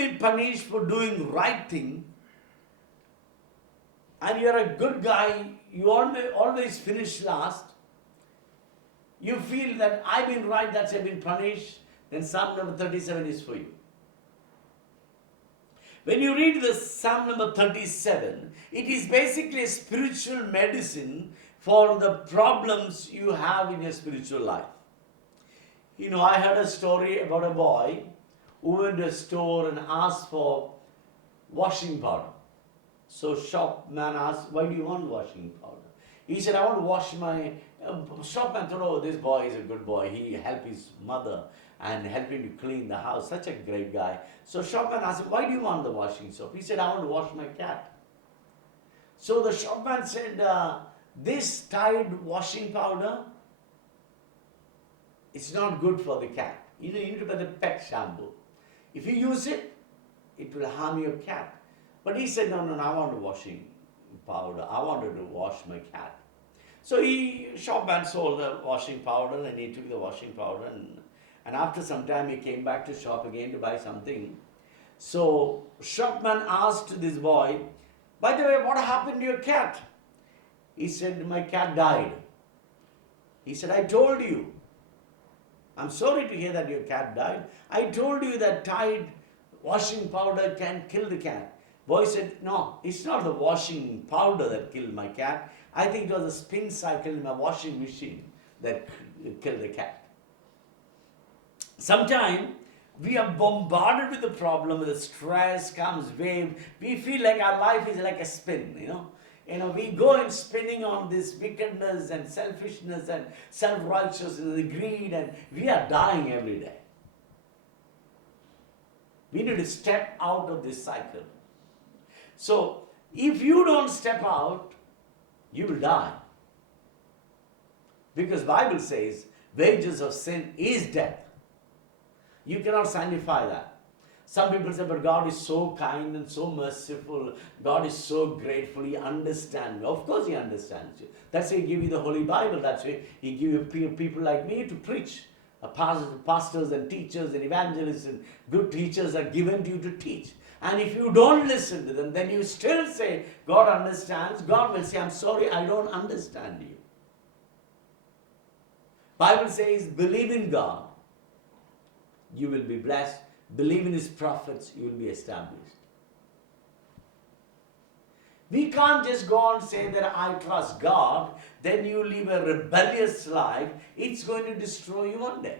been punished for doing right thing, and you're a good guy, you always finish last, you feel that I've been right, that's I've been punished, then Psalm number 37 is for you. When you read the Psalm number 37, it is basically a spiritual medicine for the problems you have in your spiritual life. I heard a story about a boy who went to a store and asked for washing powder. So shopman asked, why do you want washing powder? He said, I want to wash my... Shopman thought, oh, this boy is a good boy. He helped his mother and helped him to clean the house. Such a great guy. So shopman asked him, why do you want the washing soap? He said, I want to wash my cat. So the shopman said, this Tide washing powder, it's not good for the cat. You need to buy the pet shampoo. If you use it, it will harm your cat. But he said, no, I want a washing powder. I wanted to wash my cat. So shopman sold the washing powder, and he took the washing powder, and after some time he came back to shop again to buy something. So shopman asked this boy, by the way, what happened to your cat? He said, my cat died. He said, I told you. I'm sorry to hear that your cat died. I told you that Tide washing powder can kill the cat. Boy said, no, it's not the washing powder that killed my cat. I think it was a spin cycle in my washing machine that killed the cat. Sometimes we are bombarded with the problem, the stress comes, wave. We feel like our life is like a spin, we go in spinning on this wickedness and selfishness and self-righteousness and the greed, and we are dying every day. We need to step out of this cycle. So, if you don't step out, you will die. Because Bible says, wages of sin is death. You cannot sanctify that. Some people say, but God is so kind and so merciful. God is so grateful. He understands me. Of course He understands you. That's why He gave you the Holy Bible. That's why He gave you people like me to preach. Pastors and teachers and evangelists and good teachers are given to you to teach. And if you don't listen to them, then you still say, God understands. God will say, I'm sorry, I don't understand you. Bible says, believe in God, you will be blessed. Believe in His prophets, you will be established. We can't just go on and say that I trust God, then you live a rebellious life. It's going to destroy you one day.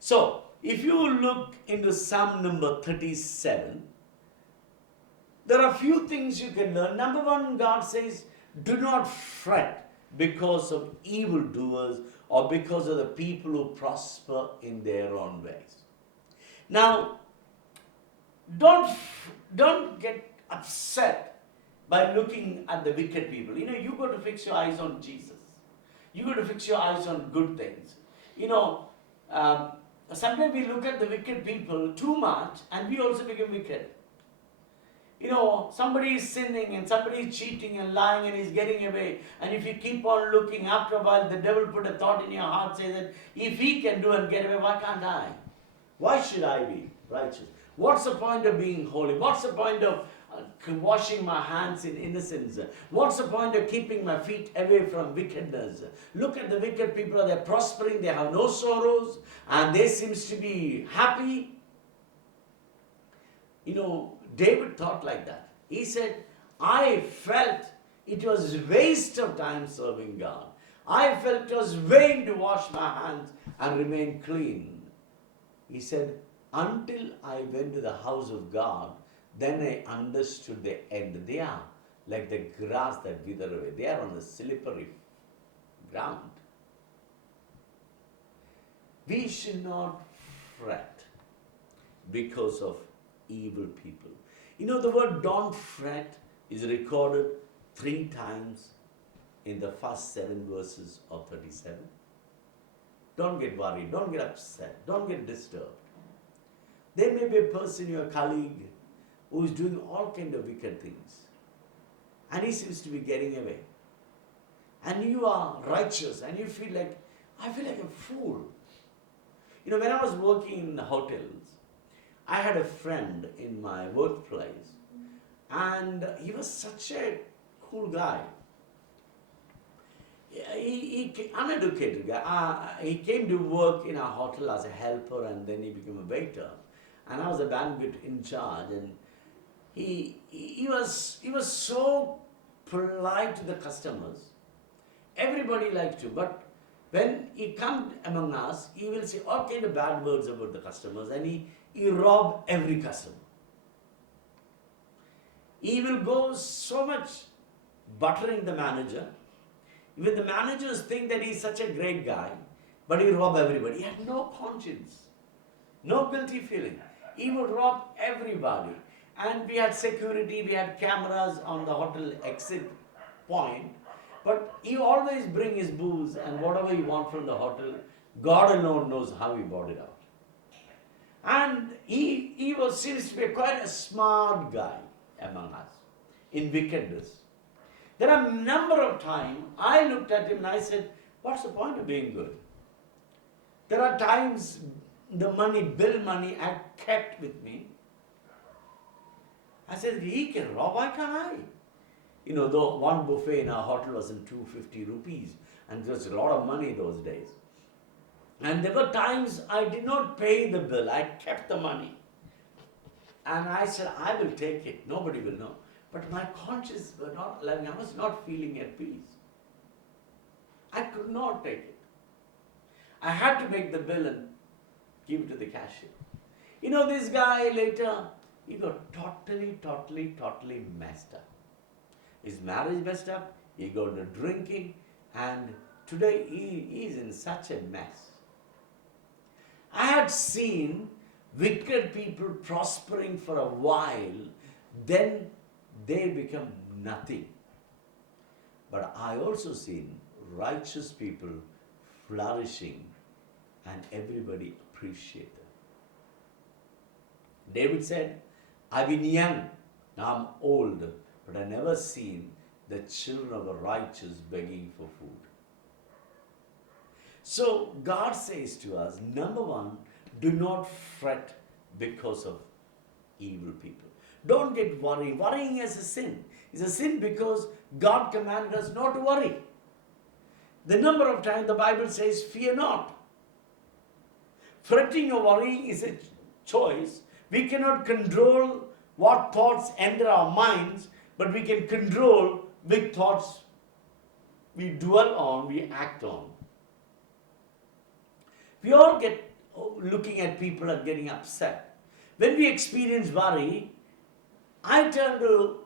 So, if you look into Psalm number 37, there are a few things you can learn. Number one, God says, do not fret because of evildoers or because of the people who prosper in their own ways. Now, don't get upset by looking at the wicked people. You got to fix your eyes on Jesus. You got to fix your eyes on good things. Sometimes we look at the wicked people too much and we also become wicked. Somebody is sinning and somebody is cheating and lying and is getting away. And if you keep on looking, after a while, the devil put a thought in your heart, say that if he can do and get away, why can't I? Why should I be righteous? What's the point of being holy? What's the point of washing my hands in innocence? What's the point of keeping my feet away from wickedness? Look at the wicked people, they're prospering, they have no sorrows, and they seems to be happy. David thought like that. He said, I felt it was a waste of time serving God. I felt it was vain to wash my hands and remain clean. He said, until I went to the house of God, then I understood the end. They are like the grass that wither away. They are on the slippery ground. We should not fret because of evil people. The word don't fret is recorded 3 times in the first 7 verses of 37. Don't get worried, don't get upset, don't get disturbed. There may be a person, your colleague, who is doing all kinds of wicked things. And he seems to be getting away. And you are righteous and you feel like, I feel like a fool. When I was working in hotels, I had a friend in my workplace, and he was such a cool guy. Uneducated guy. He came to work in a hotel as a helper, and then he became a waiter. And I was a banquet in charge, and he was so polite to the customers. Everybody liked him, but when he comes among us, he will say all kind of bad words about the customers, and he rob every customer. He will go so much buttering the manager. Even the managers think that he's such a great guy, but he rob everybody. He had no conscience, no guilty feeling. He would rob everybody. And we had security, we had cameras on the hotel exit point. But he always bring his booze and whatever he want from the hotel. God alone knows how he bought it out. And he seems to be quite a smart guy among us in wickedness. There are a number of times I looked at him and I said, what's the point of being good? There are times the money, bill money, I kept with me. I said, he can rob, why can't I? The one buffet in our hotel was in 250 rupees, and there was a lot of money those days. And there were times I did not pay the bill, I kept the money. And I said, I will take it, nobody will know. But my conscience was not allowing, I was not feeling at peace. I could not take it. I had to make the bill and give it to the cashier. This guy later, he got totally messed up. His marriage messed up, he got into drinking, and today he is in such a mess. I had seen wicked people prospering for a while, then they become nothing. But I also seen righteous people flourishing and everybody appreciate them. David said, I've been young, now I'm old, but I never seen the children of the righteous begging for food. So God says to us, number one, do not fret because of evil people. Don't get worried. Worrying is a sin. It's a sin because God commanded us not to worry. The number of times the Bible says, fear not. Fretting or worrying is a choice. We cannot control what thoughts enter our minds, but we can control which thoughts we dwell on, we act on. We all get looking at people and getting upset. When we experience worry, I turn to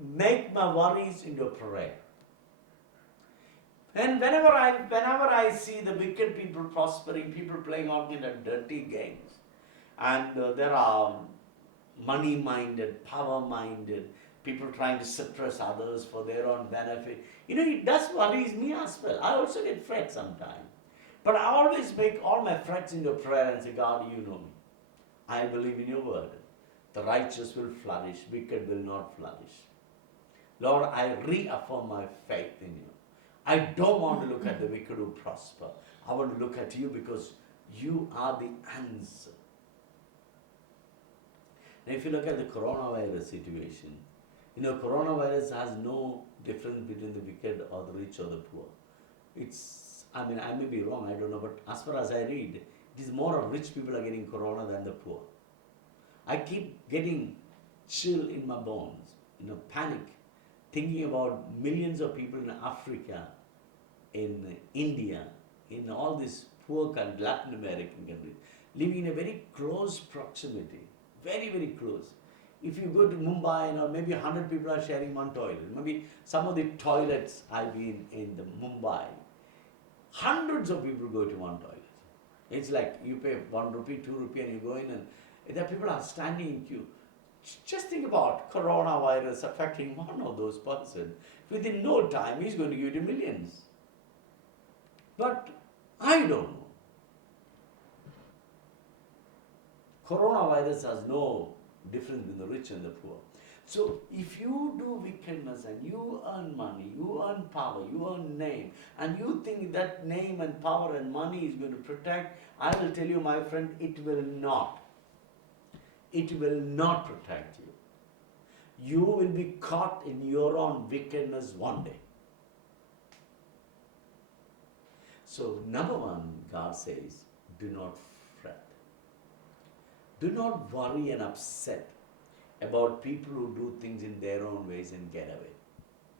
make my worries into prayer. And whenever I see the wicked people prospering, people playing all kind of dirty games, and there are money-minded, power-minded, people trying to suppress others for their own benefit. It does worries me as well. I also get fret sometimes. But I always make all my frets into prayer and say, God, you know me. I believe in your word. The righteous will flourish, wicked will not flourish. Lord, I reaffirm my faith in you. I don't want to look at the wicked who prosper. I want to look at you because you are the answer. Now, if you look at the coronavirus situation, coronavirus has no difference between the wicked or the rich or the poor. I may be wrong, I don't know, but as far as I read, it is more of rich people are getting corona than the poor. I keep getting chill in my bones, panic, thinking about millions of people in Africa, in India, in all these poor countries, Latin American countries, living in a very close proximity, very, very close. If you go to Mumbai, maybe 100 people are sharing one toilet. Maybe some of the toilets I've been in the Mumbai, hundreds of people go to one toilet. It's like you pay 1 rupee, 2 rupee, and you go in, and the people are standing in queue. Just think about coronavirus affecting one of those persons. Within no time, he's going to give you millions. But I don't know. Coronavirus has no difference between the rich and the poor. So if you do wickedness and you earn money, you earn power, you earn name, and you think that name and power and money is going to protect, I will tell you, my friend, it will not. It will not protect you. You will be caught in your own wickedness one day. So, number one, God says, do not fret. Do not worry and upset about people who do things in their own ways and get away.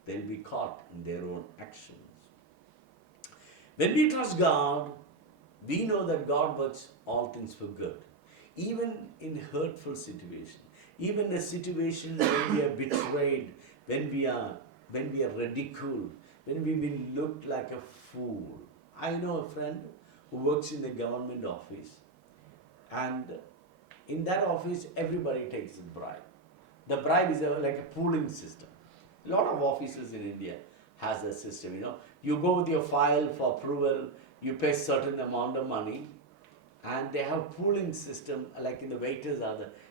They'll be caught in their own actions. When we trust God, we know that God works all things for good. Even in hurtful situations, even a situation when we are betrayed, when we are ridiculed, when we've been looked like a fool. I know a friend who works in the government office, and in that office everybody takes a bribe. The bribe is like a pooling system. A lot of offices in India has a system. You go with your file for approval, you pay certain amount of money, and they have pooling system like in the waiters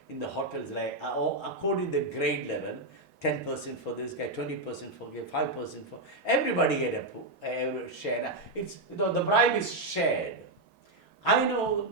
in the hotels, like according to the grade level, 10% for this guy, 20% for 5% for everybody get a share. It's the bribe is shared. I know